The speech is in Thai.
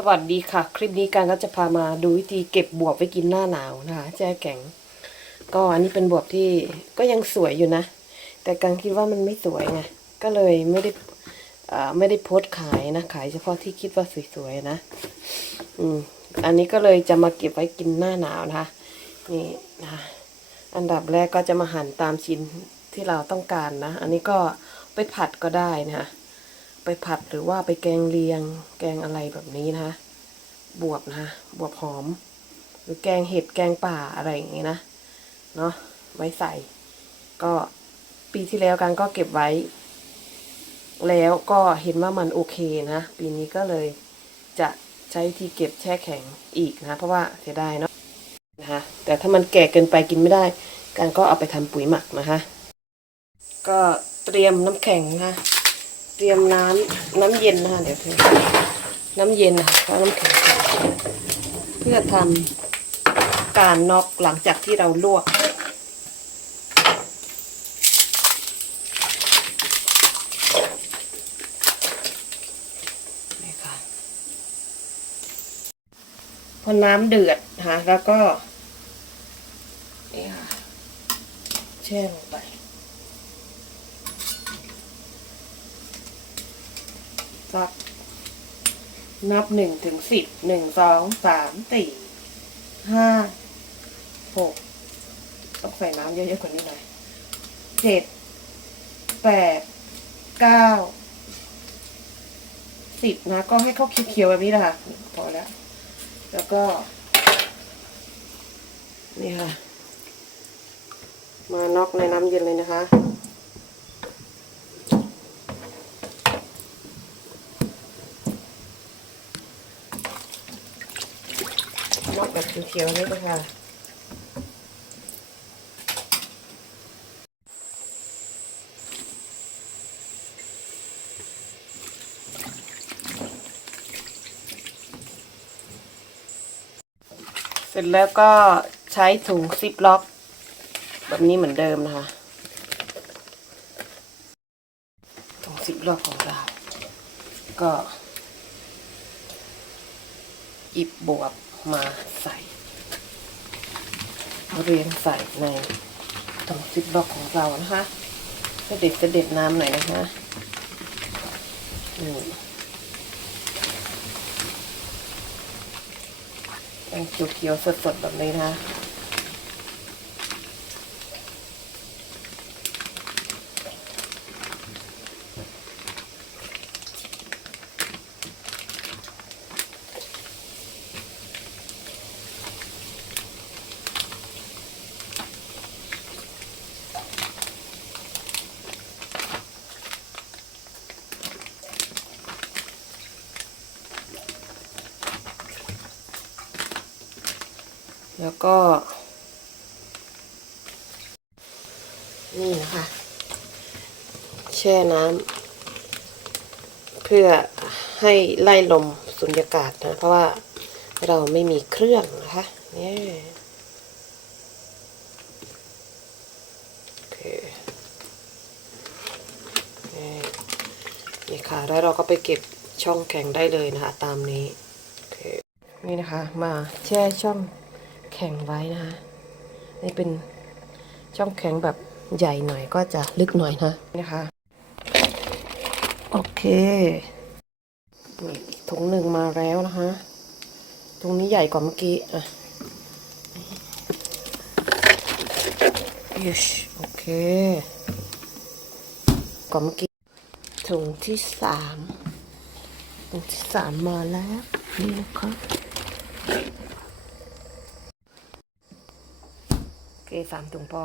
สวัสดีค่ะ คลิปนี้การก็จะพามาดูวิธีเก็บบวบไว้กินหน้าหนาวนะคะแจ้แข็ง ก็อันนี้เป็นบวบที่ก็ยังสวยอยู่นะ แต่การคิดว่ามันไม่สวยไงก็เลยไม่ได้อ่าไม่ได้โพสขายนะ ขายเฉพาะที่คิดว่าสวยๆนะ อืมอันนี้ก็เลยจะมาเก็บไว้กินหน้าหนาวนะคะนี่นะคะอันดับแรกก็จะมาหั่นตามชิ้นที่เราต้องการนะ อันนี้ก็ไปผัดก็ได้นะคะ ไปผัดหรือว่าไปแกงเลียง แกงอะไรแบบนี้นะคะ บวบนะคะบวบหอม หรือแกงเห็ดแกงป่าอะไรอย่างนี้นะเนาะไว้ใส่ ก็ปีที่แล้วกันก็เก็บไว้ แล้วก็เห็นว่ามันโอเคนะ ปีนี้ก็เลยจะใช้วิธีเก็บแช่แข็งอีกนะ เพราะว่าเสียดายเนาะนะคะแต่ถ้ามันแก่เกินไปกินไม่ได้ การก็เอาไปทำปุ๋ยหมักนะคะ ก็เตรียมน้ำแข็งนะคะ เตรียมน้ำน้ำเย็นนะคะเดี๋ยวเธอน้ำเย็นนะคะเพราะน้ำแข็งเพื่อทำการน็อกหลังจากที่เราลวกนี่ค่ะพอน้ำเดือดนะคะแล้วก็นี่ค่ะแช่ลงไป สัก นับหนึ่งถึงสิบหนึ่งสองสามสี่ห้าหกต้องใส่น้ำเยอะๆกว่านี้หน่อยเจ็ดแปดเก้าสิบนะ ก็ให้เขาเคียวๆแบบนี้นะคะพอแล้ว แล้วก็ นี่ค่ะ มาน็อกในน้ำเย็นเลยนะคะ นอกแบบเขียวๆนี่เลยค่ะเสร็จแล้วก็ใช้ถุงซิปล็อก แบบนี้เหมือนเดิมนะคะถุงซิปล็อกของเราก็หยิบบวบ มาใส่เรียงใส่ในถุงซิปล็อกของเรานะคะเด็จเด็ดน้ำหน่อยนะคะนี่ยังเขียวสดๆแบบนี้นะคะ แล้วก็ นี่นะคะ แช่น้ำเพื่อให้ไล่ลมสุญญากาศนะ เพราะว่าเราไม่มีเครื่องนะคะนี่โอเคนี่นี่ค่ะ แล้วเราก็ไปเก็บช่องแข็งได้เลยนะคะ ตามนี้โอเคนี่นะคะ มาแช่ช่อง แข็งไว้นะคะนี่เป็นช่องแข็งแบบใหญ่หน่อยก็จะลึกหน่อยนะนะคะโอเคนี่ถุงหนึ่งมาแล้วนะคะถุงนี้ใหญ่กว่าเมื่อกี้อะยูชโอเคกว่าเมื่อกี้ถุงที่สามถุงที่สามมาแล้วนี่นะคะโอเค สามถุงพอ